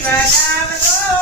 Yes, right now,